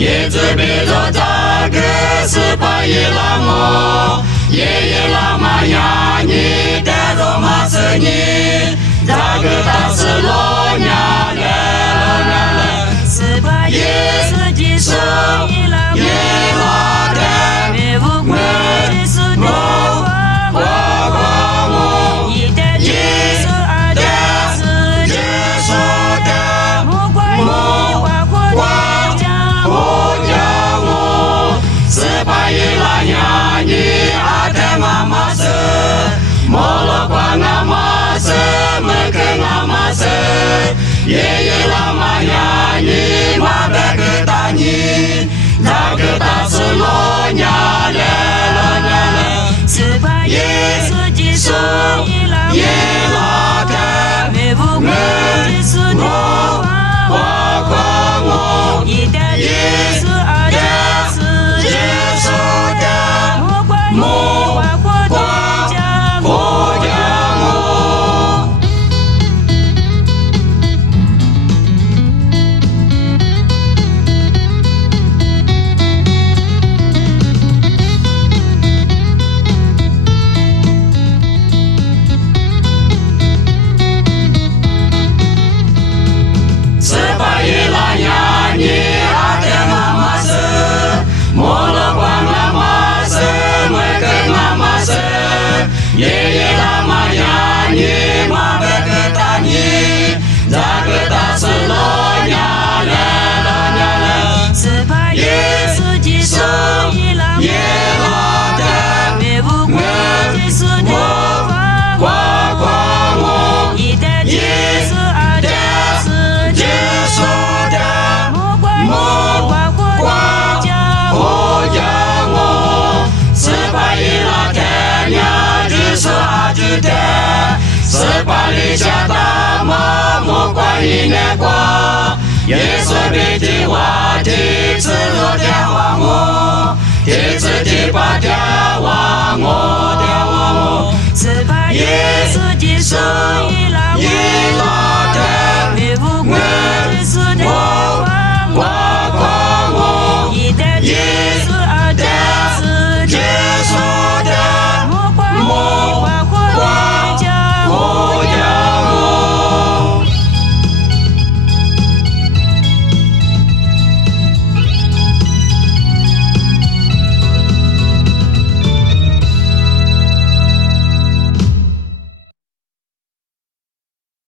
叶子被若扎个是巴伊拉莫，爷爷拉玛呀你带罗马色尼，扎个大是罗娘嘞罗娘嘞，是巴耶斯基索伊拉耶拉的没无关的是的呱呱我，一代基索阿的是接受的莫关你瓦过的家我家我，是巴伊拉呀你阿的妈妈是，莫罗瓜阿妈是，没跟阿妈是，爷爷拉玛呀你妈的个大你，那个大是罗娘嘞罗娘嘞，是巴耶斯基索伊拉耶拉的没无关的是的呱呱我，一代基索阿的是接受的莫关你瓦过的家我家我。是巴伊拉呀你阿的妈妈是，莫罗瓜阿妈是，没跟阿妈是，爷爷拉玛呀你妈的个大你，那个大是罗娘嘞罗娘嘞，是巴耶斯基索伊拉耶拉的没无关的是的呱呱我，一代基索阿的是接受的莫关你瓦过的家我家我，是巴伊拉的呀只是阿只的，是巴里下大马莫关伊那瓜，耶稣比提瓦提次罗的瓦我，提次提巴的瓦我的瓦我，是巴耶斯基索伊拉耶拉。